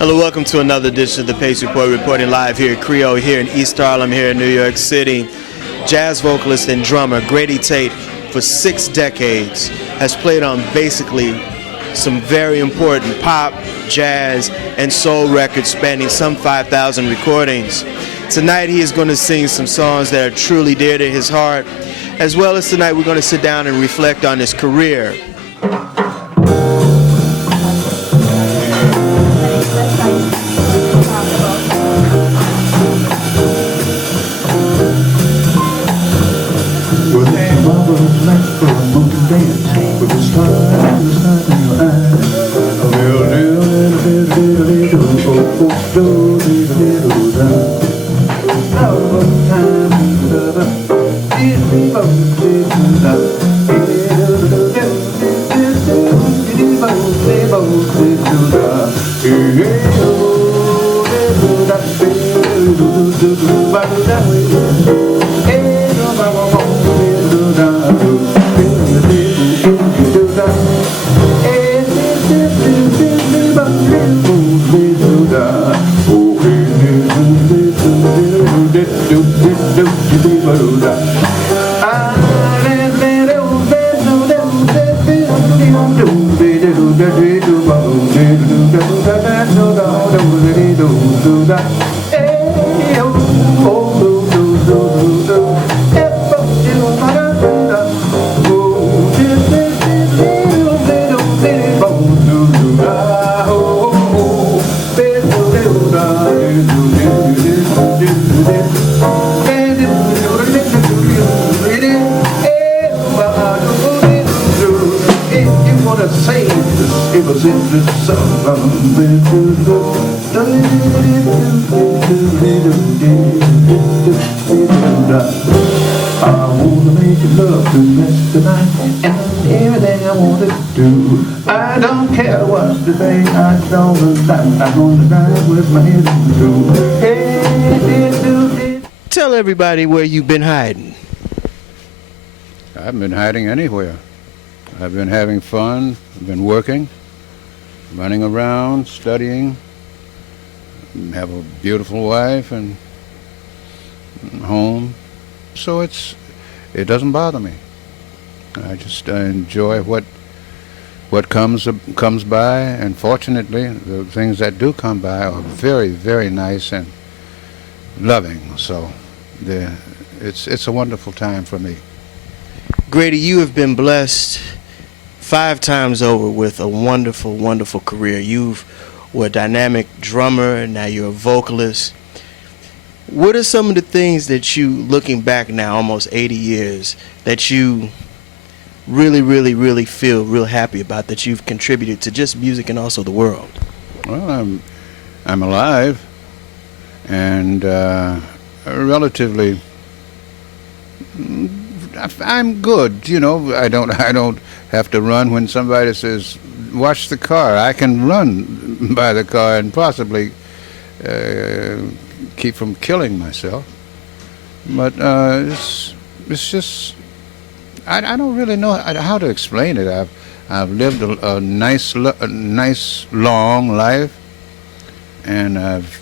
Hello, welcome to another edition of the Pace Report, reporting live here at Creole, here in East Harlem, here in New York City. Jazz vocalist and drummer Grady Tate, for 6 decades, has played on basically some very important pop, jazz, and soul records spanning some 5,000 recordings. Tonight he is going to sing some songs that are truly dear to his heart, as well as tonight we're going to sit down and reflect on his career. Well, that bubbles like for a moondance, with a star in your eyes. I wanna make love to the rest of the night, and everything I wanna do. I don't care what the day I don't like. I'm gonna die with my head through. Hey, Tell everybody where you've been hiding. I haven't been hiding anywhere. I've been having fun. I've been working, running around, studying. Have a beautiful wife and home, so it doesn't bother me. I just enjoy what comes by, and fortunately, the things that do come by are very, very nice and loving. So, it's a wonderful time for me. Grady, you have been blessed 5 times over with a wonderful, wonderful career. You were a dynamic drummer, and now you're a vocalist. What are some of the things that you, looking back now, almost 80 years, that you really, really, really feel real happy about, that you've contributed to just music and also the world? Well, I'm alive, and relatively, I'm good. You know, I don't have to run when somebody says, "Watch the car." I can run by the car and possibly keep from killing myself. But it's just I don't really know how to explain it. I've lived a nice long life, and I've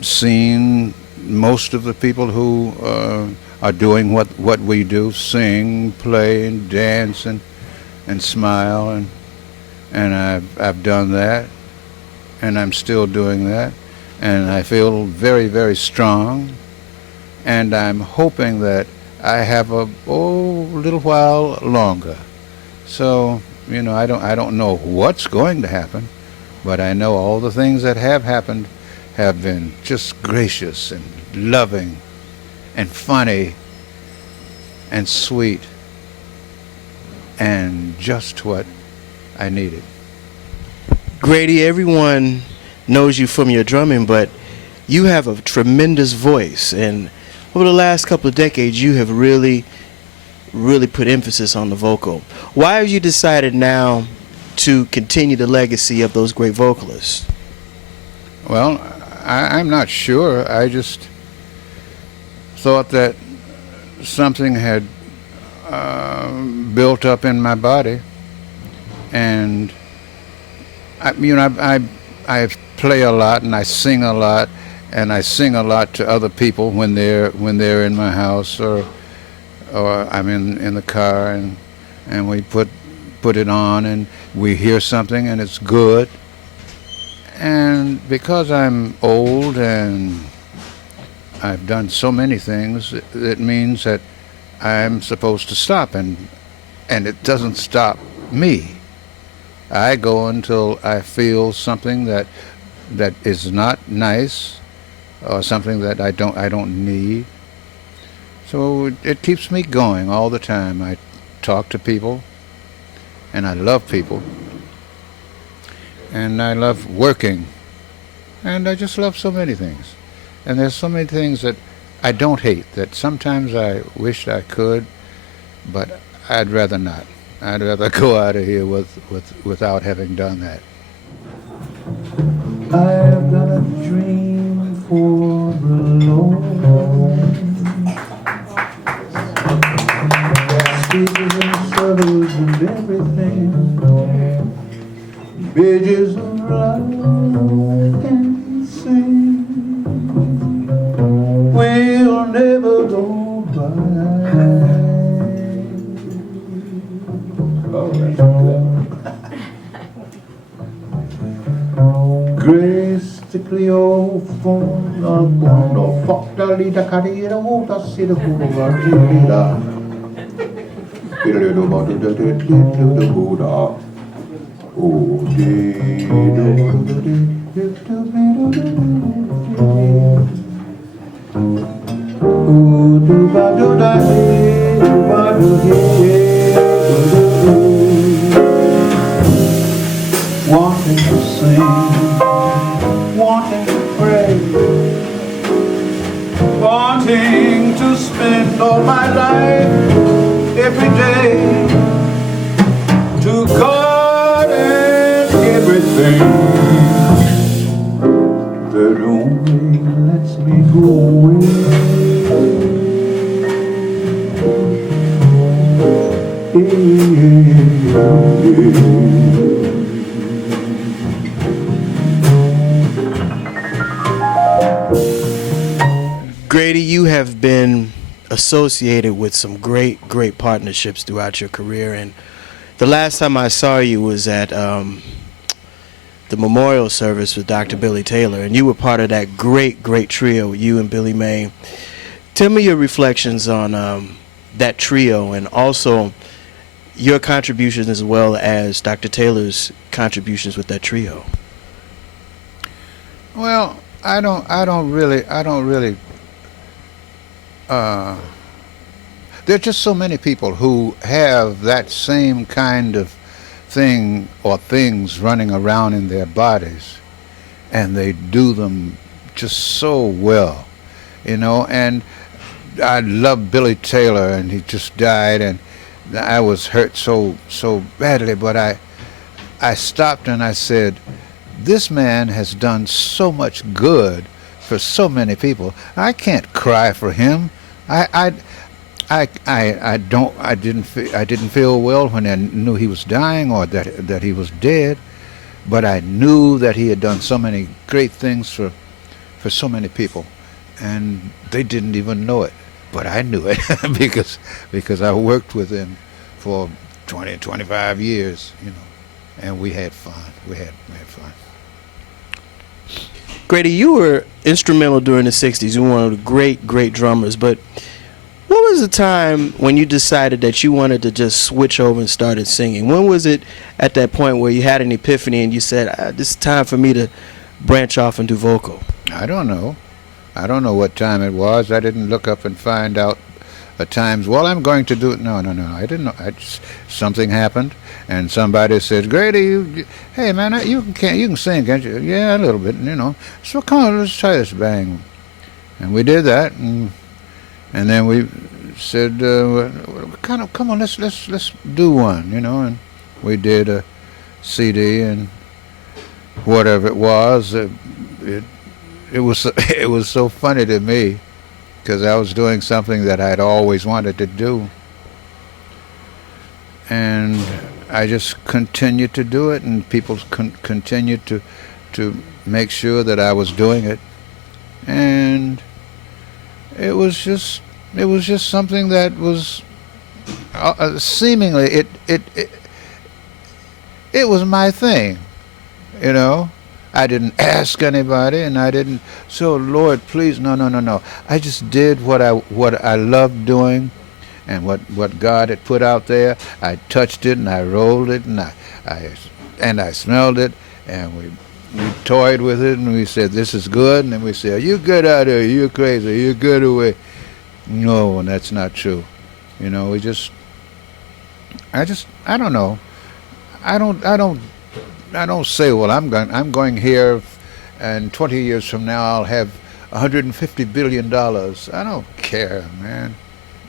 seen most of the people who are doing what we do: sing, play, and dance, and smile, and I've done that, and I'm still doing that, and I feel very, very strong, and I'm hoping that I have a little while longer. So, you know, I don't know what's going to happen, but I know all the things that have happened have been just gracious and loving and funny and sweet and just what I needed. Grady, everyone knows you from your drumming, but you have a tremendous voice, and over the last couple of decades you have really put emphasis on the vocal. Why have you decided now to continue the legacy of those great vocalists? Well, I'm not sure. I just thought that something had built up in my body, and I play a lot and I sing a lot, and I sing a lot to other people when they're in my house or I'm in the car, and we put it on and we hear something and it's good. And because I'm old and I've done so many things, it means that I'm supposed to stop, and it doesn't stop me. I go until I feel something that is not nice, or something that I don't need. So it keeps me going all the time. I talk to people, and I love people, and I love working, and I just love so many things. And there's so many things that I don't hate, that sometimes I wish I could, but I'd rather not. I'd rather go out of here without having done that. I've got a dream for the Lord. Speakers and servers and everything. Bridges of love can sing. We'll never go by. Grace to Creole phone no fuck the leader carriera water see the Buddha wanting to sing, wanting to pray, wanting to spend all my life every day to God and everything that only lets me go away. Grady, you have been associated with some great partnerships throughout your career, and the last time I saw you was at the memorial service with Dr. Billy Taylor, and you were part of that great trio, you and Billy May. Tell me your reflections on that trio, and also your contributions as well as Dr. Taylor's contributions with that trio. Well, I don't really. There are just so many people who have that same kind of thing or things running around in their bodies, and they do them just so well, you know. And I love Billy Taylor, and he just died, and I was hurt so badly, but I stopped and I said, this man has done so much good for so many people. I can't cry for him. I didn't feel well when I knew he was dying or that he was dead, but I knew that he had done so many great things for so many people, and they didn't even know it, but I knew it because I worked with him for 25 years, you know, and we had fun. We had fun. Grady, you were instrumental during the 60s. You were one of the great drummers, but what was the time when you decided that you wanted to just switch over and started singing? When was it at that point where you had an epiphany and you said, this is time for me to branch off and do vocal? I don't know. I don't know what time it was. I didn't look up and find out at times, well, I'm going to do it. No. I didn't know. Something happened, and somebody said, Grady, hey, man, you can sing, can't you? Yeah, a little bit, you know. So come on, let's try this, bang. And we did that, and then we said, come on, let's do one, you know. And we did a CD, and whatever it was, it was so funny to me, because I was doing something that I'd always wanted to do. And I just continued to do it, and people continued to to make sure that I was doing it, and it was just something that was seemingly it was my thing, you know. I didn't ask anybody, and I didn't. So Lord, please, no. I just did what I loved doing, and what God had put out there. I touched it and I rolled it and I smelled it, and we toyed with it, and we said, this is good, and then we said, you good out there, you crazy, you good away. No, and that's not true. You know, I don't know. I don't say, well, I'm going here, and 20 years from now I'll have $150 billion. I don't care, man.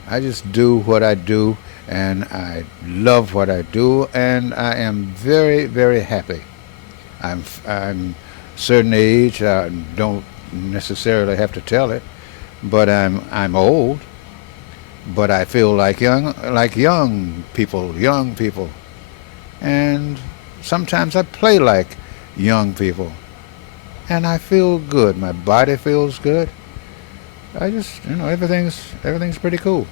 I just do what I do, and I love what I do, and I am very, very happy. I'm certain age. I don't necessarily have to tell it, but I'm old. But I feel like young people, and sometimes I play like young people, and I feel good. My body feels good. I just, everything's pretty cool.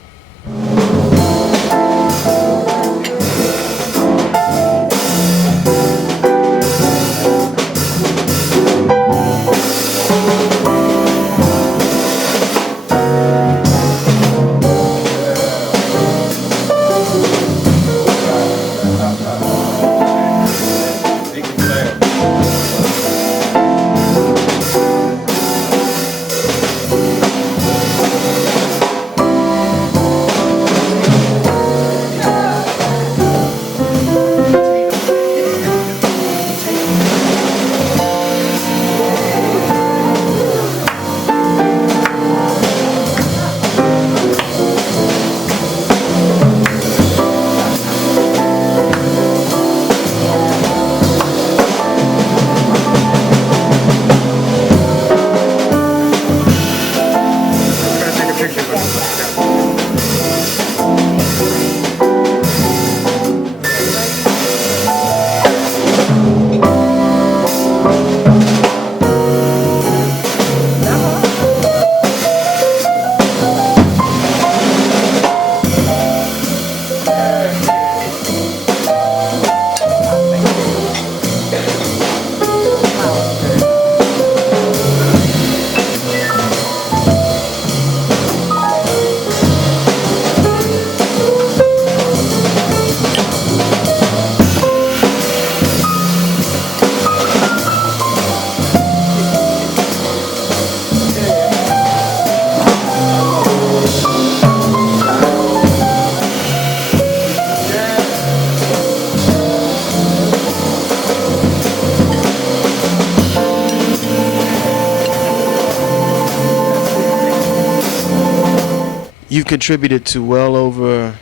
You've contributed to well over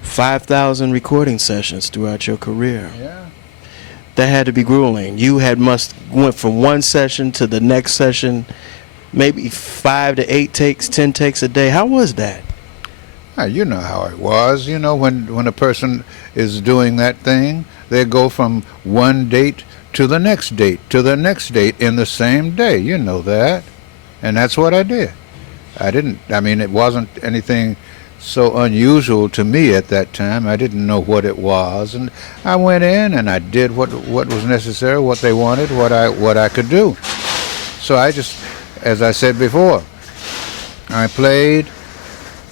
5,000 recording sessions throughout your career. Yeah. That had to be grueling. You went from one session to the next session, maybe 5 to 8 takes, 10 takes a day. How was that? You know how it was. You know, when a person is doing that thing, they go from one date to the next date to the next date in the same day. You know that. And that's what I did. It wasn't anything so unusual to me at that time. I didn't know what it was, and I went in and I did what was necessary, what they wanted, what I could do. So I just, as I said before, I played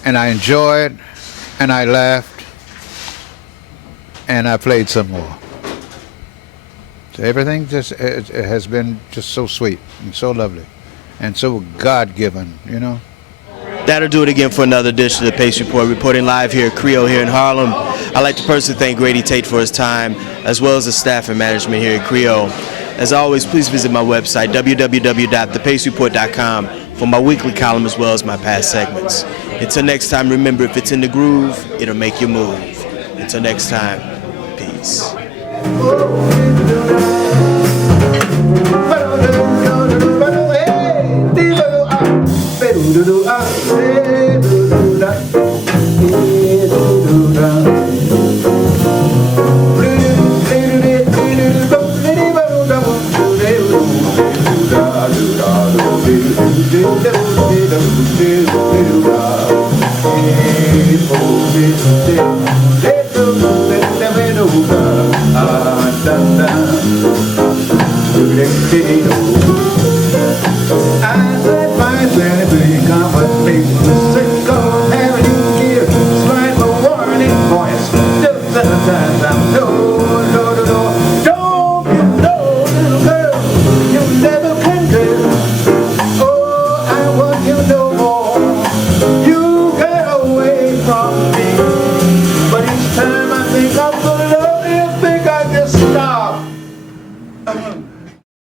and I enjoyed and I laughed and I played some more. So everything just it has been just so sweet and so lovely and so God-given, you know. That'll do it again for another edition of the Pace Report, reporting live here at Creole here in Harlem. I'd like to personally thank Grady Tate for his time, as well as the staff and management here at Creole. As always, please visit my website, www.thepacereport.com, for my weekly column as well as my past segments. Until next time, remember, if it's in the groove, it'll make you move. Until next time, peace. Hey,